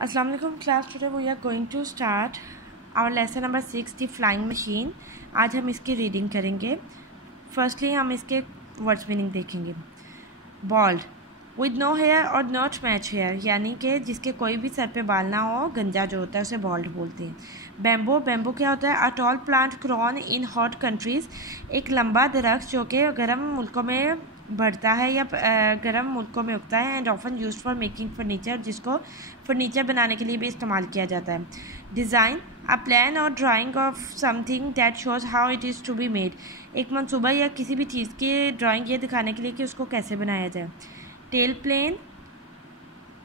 Assalamualaikum class, today we are going to start our lesson number 6 the flying machine। आज हम इसकी reading करेंगे। Firstly हम इसके वर्ड्स मीनिंग देखेंगे। बॉल्ड विद नो हेयर और नॉट मैच हेयर, यानी कि जिसके कोई भी सर पे बाल ना हो, गंजा जो होता है उसे बॉल्ड बोलते हैं। बैम्बो, बैम्बो क्या होता है? A tall plant grown in hot countries, एक लंबा दरख्त जो कि गर्म मुल्कों में बढ़ता है या गर्म मुल्कों में उगता है। And often use for making furniture, जिसको फर्नीचर बनाने के लिए भी इस्तेमाल किया जाता है। डिज़ाइन अ प्लान और drawing of something that shows how it is to be made, एक मंसूबा या किसी भी चीज़ की ड्राइंग ये दिखाने के लिए कि उसको कैसे बनाया जाए। Tail plane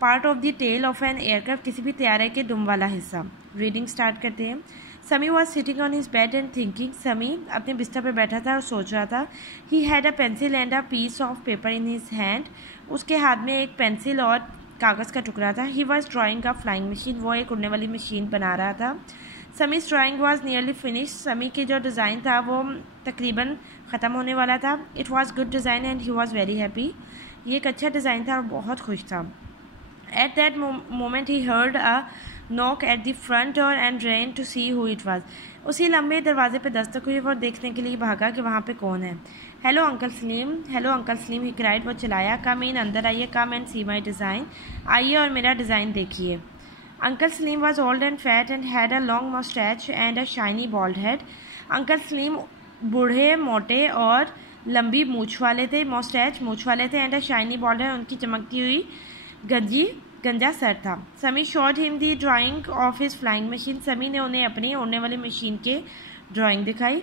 part of the tail of an aircraft, किसी भी तैयारे के दुम वाला हिस्सा। रीडिंग स्टार्ट करते हैं। समी was sitting on his bed and thinking, समी अपने बिस्तर पर बैठा था और सोच रहा था। He had a pencil and a piece of paper in his hand, उसके हाथ में एक पेंसिल और कागज़ का टुकड़ा था। He was drawing a flying machine, वो एक उड़ने वाली मशीन बना रहा था। समीज ड्राइंग वॉज नियरली फिनिश, समी की जो डिज़ाइन था वो तकरीबन ख़त्म होने वाला था। It was good design and he was very happy, ये एक अच्छा डिज़ाइन था और बहुत खुश था। At that moment he heard a knock at the front door and ran to see who it was. उसी लंबे दरवाजे पे दस्तक हुई, वो देखने के लिए भागा कि वहाँ पे कौन है। Hello uncle Salim, hello uncle Salim, he cried, वो चिल्लाया। कम इन, अंदर आइए। Come and C my design, आइए और मेरा डिज़ाइन देखिए। Uncle Salim was old and fat and had a long moustache and a shiny bald head. Uncle Salim बूढ़े, मोटे और लंबी मूछ वाले थे। मस्टैच मूछ वाले थे। And a shiny bald head, उनकी चमकती हुई गंजा सर था। Sami showed him the drawing of his flying machine, Sami ने उन्हें अपनी उड़ने वाली मशीन के ड्राइंग दिखाई।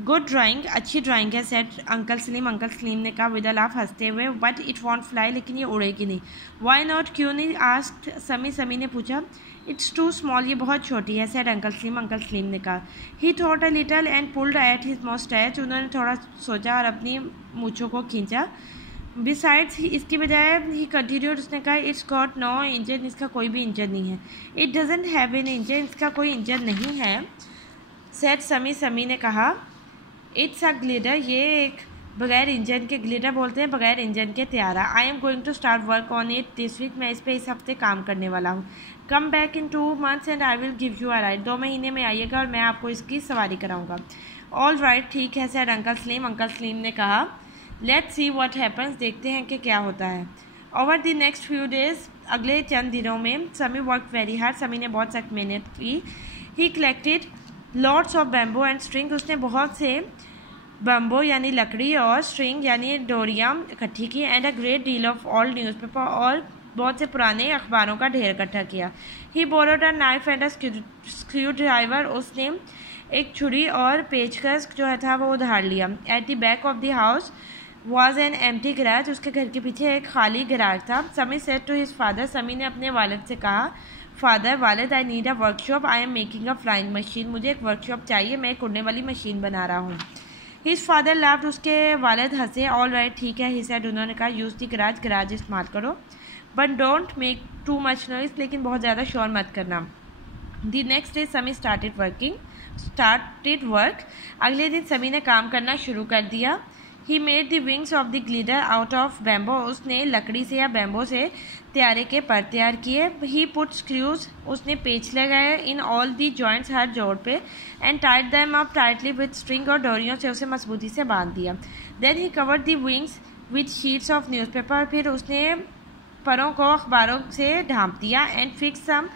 गुड ड्राइंग, अच्छी ड्राइंग है, set uncle Salim, uncle Salim ने कहा विद अ लाफ, हंसते हुए। बट इट वॉन्ट फ्लाई, लेकिन ये उड़ेगी नहीं। वाई नॉट, क्यों नहीं? आस्क्ड समी, समी ने पूछा। इट्स टू स्मॉल, ये बहुत छोटी है, set uncle Salim, uncle Salim ने कहा। ही thought a little and pulled at his moustache, उन्होंने थोड़ा सोचा और अपनी मूँछों को खींचा। बिसाइड्स, इसकी बजाय ही कंटिन्यूड, उसने कहा इट्स गॉट नो इंजन, इसका कोई भी इंजन नहीं है। It doesn't have an engine, इसका कोई इंजन नहीं है, सेट समी, समी ने कहा। इट्स अ ग्लिडर, ये एक बगैर इंजन के, ग्लिडर बोलते हैं बगैर इंजन के त्यारा। I am going to start work on it this week, मैं इस पर इस हफ्ते काम करने वाला हूँ। Come back in 2 months and I will give you a ride, 2 महीने में आइएगा और मैं आपको इसकी सवारी कराऊंगा। ऑल राइट, ठीक है, set uncle Salim, uncle Salim ने कहा। लेट्स सी व्हाट हैपन्स, देखते हैं कि क्या होता है। Over the next few days, अगले चंद दिनों में समी वर्क वेरी हार्ड, समी ने बहुत सख्त मेहनत की। ही collected lots of bamboo and string, उसने बहुत से बैम्बो यानी लकड़ी और स्ट्रिंग यानी डोरियाँ इकट्ठी की। And a great deal of old newspaper, और बहुत से पुराने अखबारों का ढेर इकट्ठा किया। He borrowed a knife and a screwdriver, उसने एक छुरी और पेचकस जो है था वो उधार लिया। At the back of the house was an empty garage, उसके घर के पीछे एक खाली गैराज था। समी सेड टू हिज फादर, समी ने अपने वालिद से कहा। फादर, वालिद, I need a workshop, I am making a flying machine, मुझे एक वर्कशॉप चाहिए, मैं एक उड़ने वाली मशीन बना रहा हूँ। हिज फादर लाफ्ड, उसके वालिद हंसे। ऑल राइट, ठीक है, ही सेड, उन्होंने कहा। यूज़ द गैराज, गैराज इस्तेमाल करो, but don't make too much noise, लेकिन बहुत ज़्यादा शोर मत करना। The next day Sami started work, अगले दिन समी ने काम करना शुरू कर दिया। He made the wings of the glider out of bamboo, उसने लकड़ी से या बैम्बो से त्यारे के पर तैयार किए। ही पुट स्क्रूज, उसने पेच लगाए। इन ऑल दी जॉइंट्स, हर जोड़ पे। And tied them up tightly with string, और डोरियों से उसे मजबूती से बांध दिया। Then he covered the wings with sheets of newspaper, फिर उसने परों को अखबारों से ढांप दिया। And fix some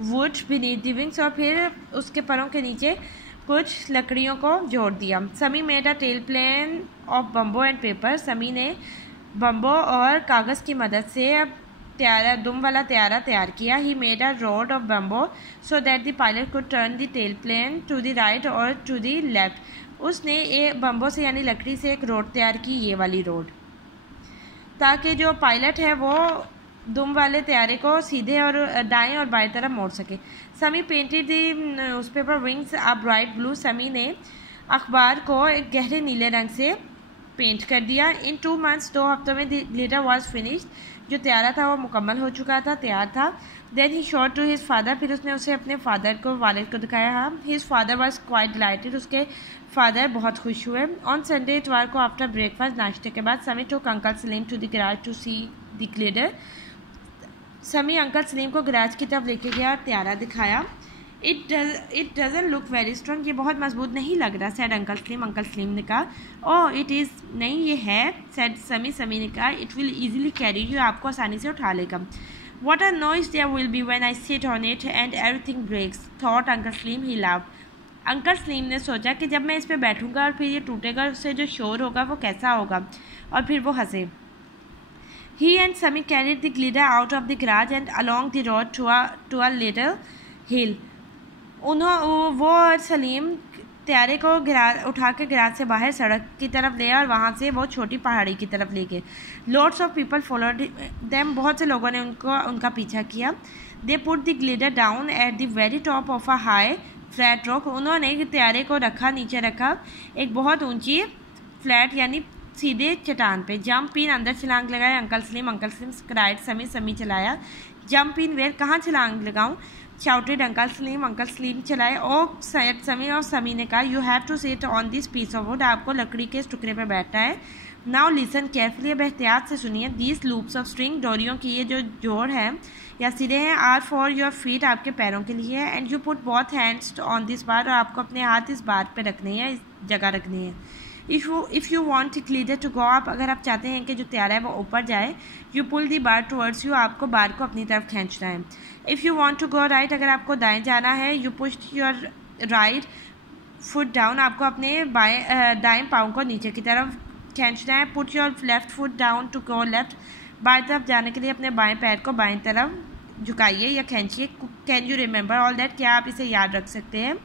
wood beneath the wings, और फिर उसके परों के नीचे कुछ लकड़ियों को जोड़ दिया। Sami made a tail plane of bamboo and paper, Sami ने बम्बो और कागज़ की मदद से अब दुम वाला त्यारा तैयार किया। He made a rod of bamboo so that the pilot could turn the tail plane to the right और टू द लेफ्ट, उसने एक बम्बो से यानी लकड़ी से एक रोड तैयार की, ये वाली रोड, ताकि जो पायलट है वो दुम वाले त्यारे को सीधे और दाएं और बाएं तरफ मोड़ सके। समी painted the newspaper wings a bright blue, समी ने अखबार को एक गहरे नीले रंग से पेंट कर दिया। इन 2 months, 2 हफ्तों में द ग्लिडर वॉज फिनिश्ड, जो त्यारा था वो मुकम्मल हो चुका था, तैयार था। Then he showed to his father, फिर उसने उसे अपने फादर को, वालिद को दिखाया। His father was quite delighted, उसके फादर बहुत खुश हुए। ऑन संडे, इतवार को, आफ्टर ब्रेकफास्ट, नाश्ते के बाद, Sami took uncle Salim to the garage to see the glider, Sami uncle Salim को गैराज की तरफ लेके गया और त्यारा दिखाया। It doesn't look very strong, ये बहुत मजबूत नहीं लग रहा, सैड अंकल सलीम ने कहा। ओह इट इज़, नहीं ये है, सैड समी ने कहा। It will easily carry you, आपको आसानी से उठा लेगा। What a noise there will be when I sit on it and everything breaks, thought Uncle Slim. He laughed. Uncle Salim ने सोचा कि जब मैं इस पे बैठूंगा और फिर ये टूटेगा, उससे जो शोर होगा वो कैसा होगा, और फिर वो हंसे। He and Sami carried the glider out of the garage and along the road to a little hill. वो और सलीम त्यारे को उठा के गैराज से बाहर सड़क की तरफ ले और वहाँ से बहुत छोटी पहाड़ी की तरफ ले गए। Lots of people followed them, बहुत से लोगों ने उनका पीछा किया। They put the glider down at the very top of a high flat rock, उन्होंने त्यारे को नीचे रखा एक बहुत ऊंची फ्लैट यानी सीधे चट्टान पे। जंप इन, अंदर छलांग लगाए अंकल सलीम क्राइड, समी चलाया। जंप इन वेयर, कहाँ छलांग लगाऊं, शाउटेड अंकल सलीम चलाए। ओ सैयद समी ने कहा, you have to sit on this piece of wood, आपको लकड़ी के इस टुकड़े पर बैठना है। नाउ लिसन केयरफुली, अब एहतियात से सुनिए। दीज लूप्स ऑफ स्ट्रिंग, डोरियों की ये जो जोड़ है या सिरे हैं, आर फॉर योर फीट, आपके पैरों के लिए है। And you put both hands on this bar, और आपको अपने हाथ इस बार पे रखने हैं, इस जगह रखनी है। If you want glider to go up, अगर आप चाहते हैं कि जो त्यारा है वो ऊपर जाए, you pull the bar towards you, आपको बार को अपनी तरफ खींचना है। If you want to go right, अगर आपको दाएं जाना है, you push your right foot down, आपको अपने दाएं पाँव को नीचे की तरफ खींचना है। Put your left foot down to go left, बाएं तरफ जाने के लिए अपने बाएं पैर को बाएं तरफ झुकाइए या खींचिए। Can you remember all that, क्या आप इसे याद रख सकते हैं।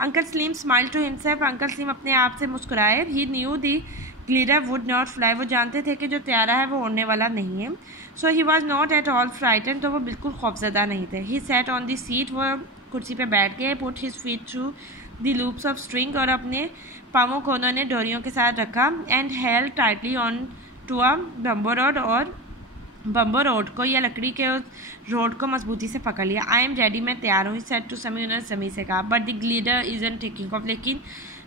Uncle Salim smile to himself, uncle Salim अपने आप से मुस्कुराए। He knew the glider would not fly, वो जानते थे कि जो त्यारा है वो उड़ने वाला नहीं है। So he was not at all frightened, तो वो बिल्कुल खौफजदा नहीं थे। He sat on the seat, वो कुर्सी पे बैठ गए। Put his feet through the loops of string, और अपने पाँवों को उन्होंने डोरियों के साथ रखा। And held tightly on to a bamboo rod, और बम्बो रोड को या लकड़ी के रोड को मजबूती से पकड़ लिया। आई एम रेडी, मैं तैयार हूँ, सेट टू समी, उन्होंने समी से कहा। But the glider isn't taking off, लेकिन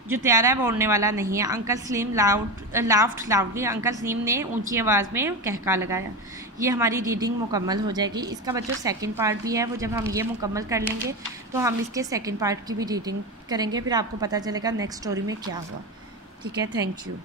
जो त्यारा है वो उड़ने वाला नहीं है। Uncle Salim laughed loudly, uncle Salim ने ऊंची आवाज़ में कहका लगाया। ये हमारी रीडिंग मुकम्मल हो जाएगी। इसका बच्चों सेकंड पार्ट भी है, वो जब हम ये मुकम्मल कर लेंगे तो हम इसके सेकंड पार्ट की भी रीडिंग करेंगे, फिर आपको पता चलेगा नेक्स्ट स्टोरी में क्या हुआ। ठीक है, थैंक यू।